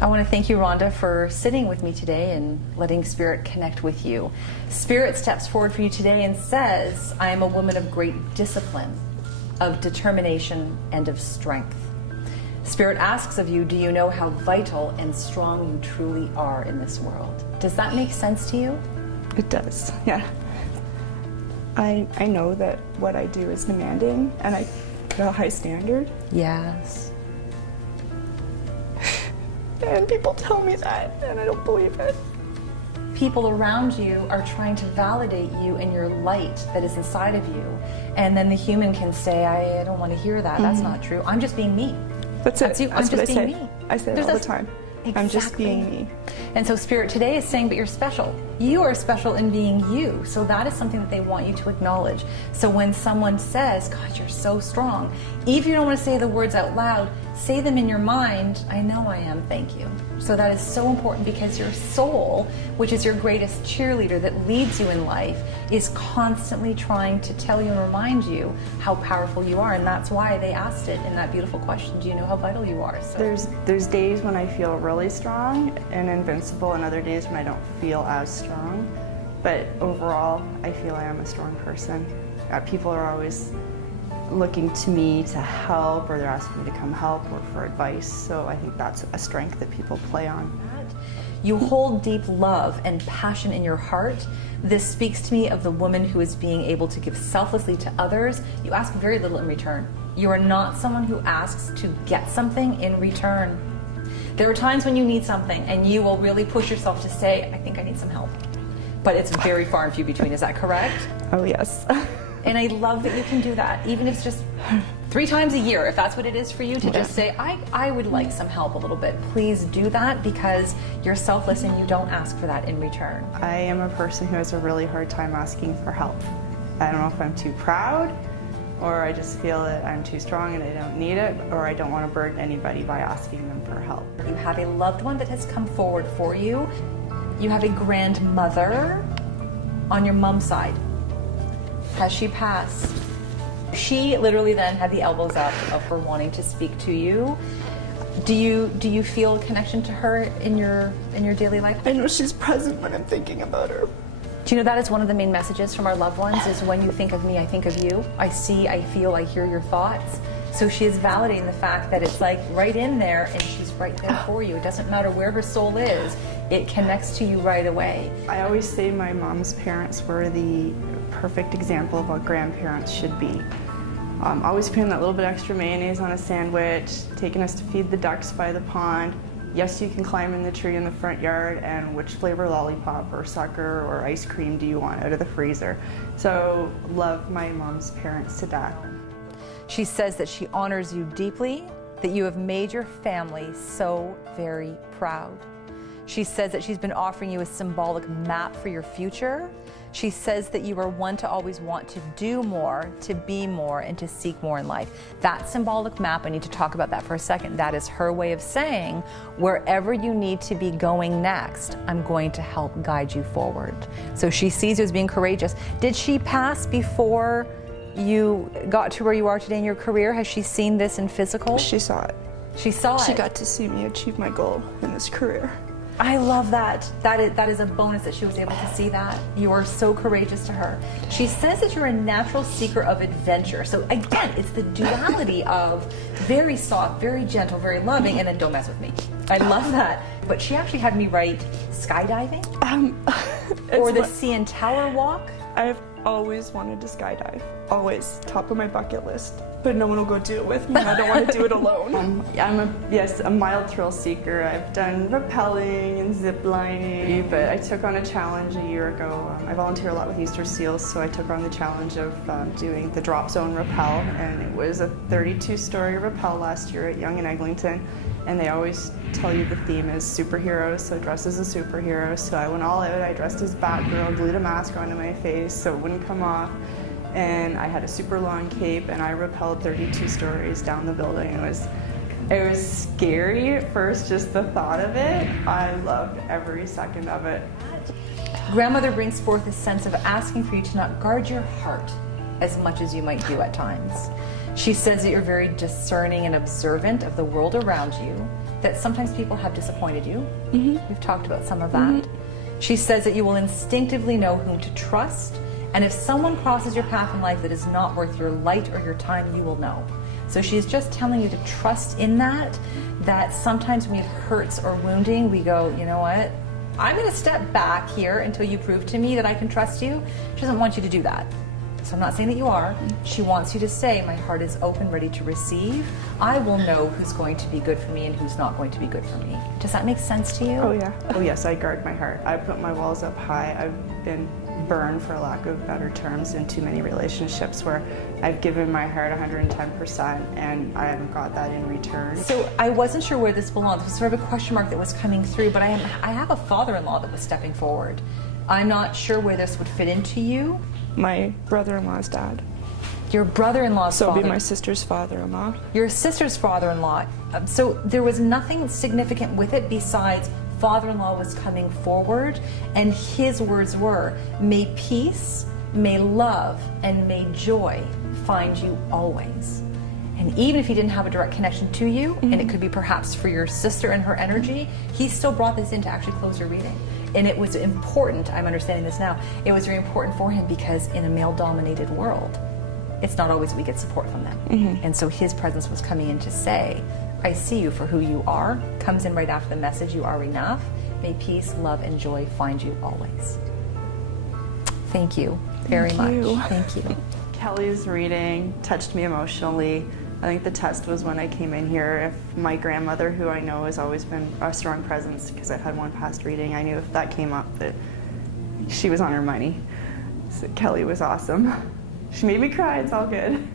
I want to thank you, Rhonda, for sitting with me today and letting Spirit connect with you. Spirit steps forward for you today and says, I am a woman of great discipline, of determination, and of strength. Spirit asks of you, do you know how vital and strong you truly are in this world? Does that make sense to you? It does, yeah. I know that what I do is demanding, and I put a high standard. Yes. And people tell me that, and I don't believe it. People around you are trying to validate you and your light that is inside of you. And then the human can say, I don't want to hear that. That's not true. I'm just being me. That's it. You. That's I'm what just I being say. me. I say it all the time. Exactly. I'm just being me. And so Spirit today is saying, but you're special. You are special in being you. So that is something that they want you to acknowledge. So when someone says, God, you're so strong, even if you don't want to say the words out loud, say them in your mind, I know I am, thank you. So that is so important, because your soul, which is your greatest cheerleader that leads you in life, is constantly trying to tell you and remind you how powerful you are. And that's why they asked it in that beautiful question, do you know how vital you are? So There's days when I feel really strong and invincible, and other days when I don't feel as strong. But overall, I feel I am a strong person. People are always looking to me to help, or they're asking me to come help or for advice. So I think that's a strength that people play on. You hold deep love and passion in your heart. This speaks to me of the woman who is being able to give selflessly to others. You ask very little in return. You are not someone who asks to get something in return. There are times when you need something and you will really push yourself to say, I think I need some help. But it's very far and few between, is that correct? Oh, yes. And I love that you can do that, even if it's just 3 times a year, if that's what it is for you, to just say, I would like some help a little bit. Please do that, because you're selfless and you don't ask for that in return. I am a person who has a really hard time asking for help. I don't know if I'm too proud, or I just feel that I'm too strong and I don't need it, or I don't want to burden anybody by asking them for help. You have a loved one that has come forward for you. You have a grandmother on your mom's side. Has she passed? She literally then had the elbows up of her wanting to speak to you. Do you feel a connection to her in your daily life? I know she's present when I'm thinking about her. Do you know that is one of the main messages from our loved ones, is when you think of me, I think of you. I see, I feel, I hear your thoughts. So she is validating the fact that it's like right in there, and she's right there for you. It doesn't matter where her soul is, it connects to you right away. I always say my mom's parents were the perfect example of what grandparents should be. Always putting that little bit extra mayonnaise on a sandwich, taking us to feed the ducks by the pond. Yes, you can climb in the tree in the front yard, and which flavor lollipop or sucker or ice cream do you want out of the freezer? So love my mom's parents to death. She says that she honors you deeply, that you have made your family so very proud. She says that she's been offering you a symbolic map for your future. She says that you are one to always want to do more, to be more, and to seek more in life. That symbolic map, I need to talk about that for a second. That is her way of saying, wherever you need to be going next, I'm going to help guide you forward. So she sees you as being courageous. Did she pass before you got to where you are today in your career? Has she seen this in physical? She saw it. She saw it. She got to see me achieve my goal in this career. I love that. That is a bonus that she was able to see that. You are so courageous to her. She says that you're a natural seeker of adventure. So again, it's the duality of very soft, very gentle, very loving, and then don't mess with me. I love that. But she actually had me write skydiving or the CN Tower walk. I've always wanted to skydive. Always. Top of my bucket list. But no one will go do it with me, and I don't want to do it alone. I'm a mild thrill seeker. I've done rappelling and zip lining, but I took on a challenge a year ago. I volunteer a lot with Easter Seals, so I took on the challenge of doing the drop zone rappel, and it was a 32-story rappel last year at Yonge and Eglinton. And they always tell you the theme is superheroes, so dress as a superhero. So I went all out. I dressed as Batgirl, glued a mask onto my face so it wouldn't come off. And I had a super long cape, and I rappelled 32 stories down the building. It was scary at first, just the thought of it. I loved every second of it. Grandmother brings forth a sense of asking for you to not guard your heart as much as you might do at times. She says that you're very discerning and observant of the world around you, that sometimes people have disappointed you. We've talked about some of that. She says that you will instinctively know whom to trust, and if someone crosses your path in life that is not worth your light or your time, you will know. So she's just telling you to trust in that sometimes when it hurts or wounding, we go, you know what? I'm going to step back here until you prove to me that I can trust you. She doesn't want you to do that. So I'm not saying that you are. She wants you to say, my heart is open, ready to receive. I will know who's going to be good for me and who's not going to be good for me. Does that make sense to you? Oh yeah. Oh yes, I guard my heart. I put my walls up high. I've been burned, for lack of better terms, in too many relationships where I've given my heart 110% and I haven't got that in return. So I wasn't sure where this belonged. It was sort of a question mark that was coming through, but I have a father-in-law that was stepping forward. I'm not sure where this would fit into you. My brother-in-law's dad. Your brother-in-law's So father. it'll be my sister's father-in-law. Your sister's father-in-law. So there was nothing significant with it besides father-in-law was coming forward, and his words were, may peace, may love, and may joy find you always. And even if he didn't have a direct connection to you, and it could be perhaps for your sister and her energy, he still brought this in to actually close your reading. And it was important, I'm understanding this now, it was very important for him because in a male-dominated world, it's not always we get support from them. And so his presence was coming in to say, I see you for who you are, comes in right after the message, you are enough. May peace, love, and joy find you always. Thank you very much. Thank you. Kelly's reading touched me emotionally. I think the test was when I came in here. If my grandmother, who I know has always been a strong presence because I've had one past reading, I knew if that came up that she was on her money. So Kelly was awesome. She made me cry, it's all good.